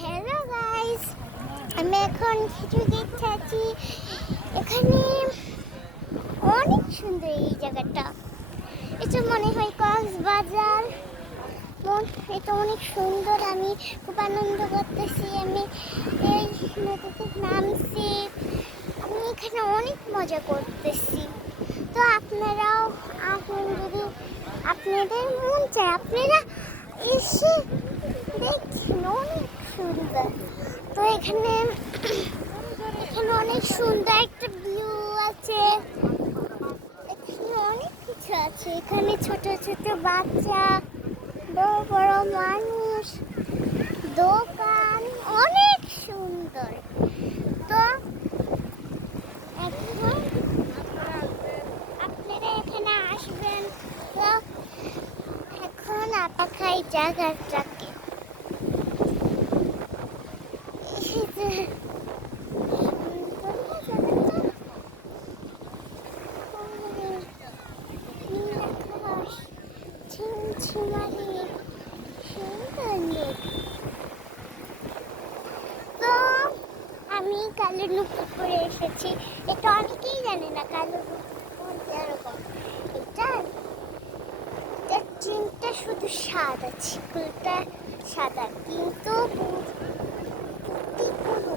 Hello guys, আমি এখন কিছু দেখতে আছি। এখানে অনেক সুন্দর এই জায়গাটা। এটা মনে হয় কক্সবাজার। এটা অনেক সুন্দর। আমি খুব আনন্দ করতেছি। আমি এই নদীতে নামছি। আমি এখানে অনেক মজা করতেছি। তো আপনারাও আসুন, যদি আপনাদের মন চায় আপনারা এসে দেখছেন। অনেক সুন্দর। তো এখানে অনেক সুন্দর একটা ভিউ আছে। এখানে অনেক কিছু আছে। এখানে ছোট ছোট বাচ্চা, বড় বড় মানুষ, দোকান, অনেক সুন্দর। তো এখন আপনারা এখানে আসবেন। তো এখন আপাখাই জায়গাটাকে তো আমি কালো নুপুর পরে এসেছি। এটা অনেকেই জানে না কালো নুপুর এরকম। এটা চিনটা শুধু সাদা, ছিকুলটা সাদা, কিন্তু পুঁতি পুরো